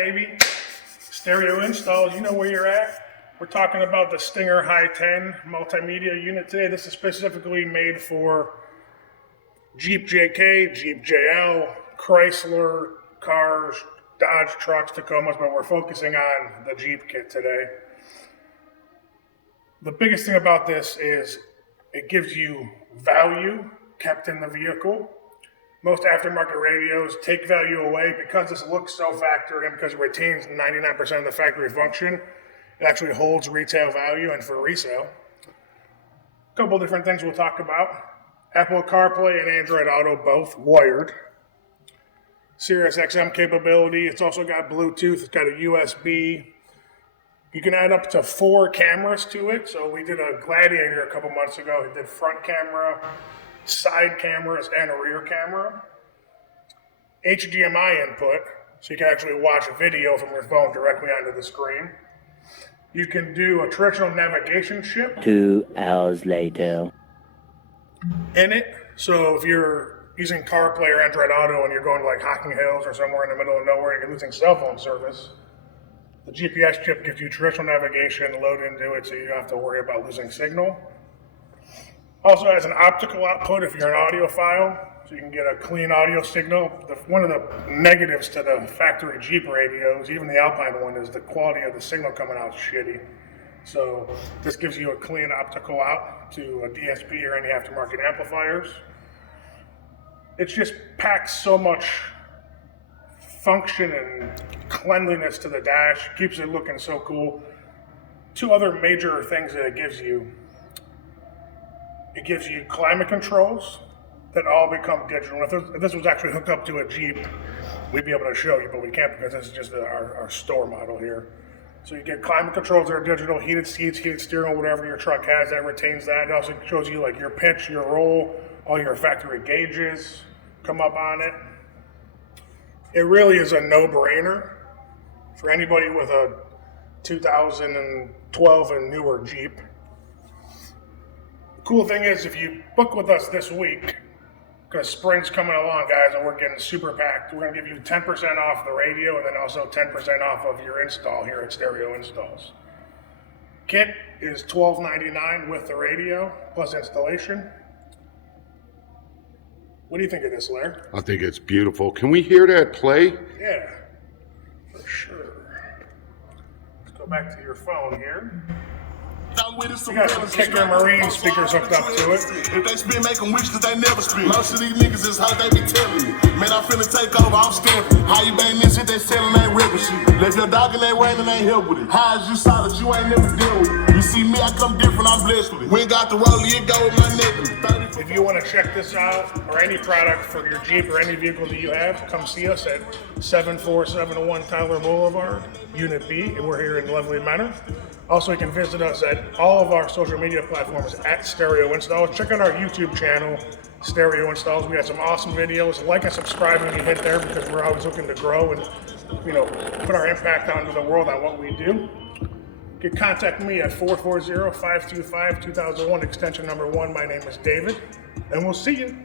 baby. Stereo installs, you know where you're at. We're talking about the Stinger Heigh10 multimedia unit today. This is specifically made for Jeep JK, Jeep JL, Chrysler cars, Dodge trucks, Tacomas, but we're focusing on the Jeep kit today. The biggest thing about this is it gives you value kept in the vehicle. Most aftermarket radios take value away because this looks so factored in, because it retains 99% of the factory function. It actually holds retail value and for resale. A couple different things we'll talk about. Apple CarPlay and Android Auto both wired. Sirius XM capability. It's also got Bluetooth. It's got a USB. You can add up to 4 cameras to it. So we did a Gladiator a couple months ago. It did front camera, side cameras, and a rear camera. HDMI input, so you can actually watch a video from your phone directly onto the screen. You can do a traditional navigation ship. 2 hours later. In it, so if you're using CarPlay or Android Auto and you're going to like Hocking Hills or somewhere in the middle of nowhere and you're losing cell phone service, the GPS chip gives you traditional navigation load into it so you don't have to worry about losing signal. Also has an optical output if you're an audiophile, so you can get a clean audio signal. One of the negatives to the factory Jeep radios, even the Alpine one, is the quality of the signal coming out is shitty. So this gives you a clean optical out to a DSP or any aftermarket amplifiers. It just packs so much function and cleanliness to the dash, keeps it looking so cool. 2 other major things that it gives you. It gives you climate controls that all become digital. If this was actually hooked up to a Jeep, we'd be able to show you, but we can't because this is just our store model here. So you get climate controls that are digital, heated seats, heated steering wheel, whatever your truck has, that retains that. It also shows you like your pitch, your roll, all your factory gauges come up on it. It really is a no-brainer for anybody with a 2012 and newer Jeep. The cool thing is if you book with us this week, because spring's coming along, guys, and we're getting super packed, we're going to give you 10% off the radio and then also 10% off of your install here at Stereo Installs. Kit is $12.99 with the radio plus installation. What do you think of this, Larry? I think it's beautiful. Can we hear that play? Yeah, for sure. Let's go back to your phone here. You got some Kicker Marine speakers hooked up to it. If they spin, make them wish that they never spin. Most of these niggas is how they be telling me. Man, I'm finna take over, I'm stamping. How you bang this shit, they selling ain't ripping shit. Left your dog in that rain and ain't help with it. How is you solid, you ain't never deal with it. You see me, I come different, I'm blessed with it. We ain't got the rollie, it go with my necklace. If you want to check this out, or any product for your Jeep or any vehicle that you have, come see us at 7471 Tyler Boulevard, Unit B, and we're here in lovely Menor. Also, you can visit us at all of our social media platforms at Stereo Installs. Check out our YouTube channel, Stereo Installs. We got some awesome videos. Like and subscribe when you hit there because we're always looking to grow and, put our impact onto the world on what we do. You can contact me at 440-525-2001, extension number 1. My name is David, and we'll see you.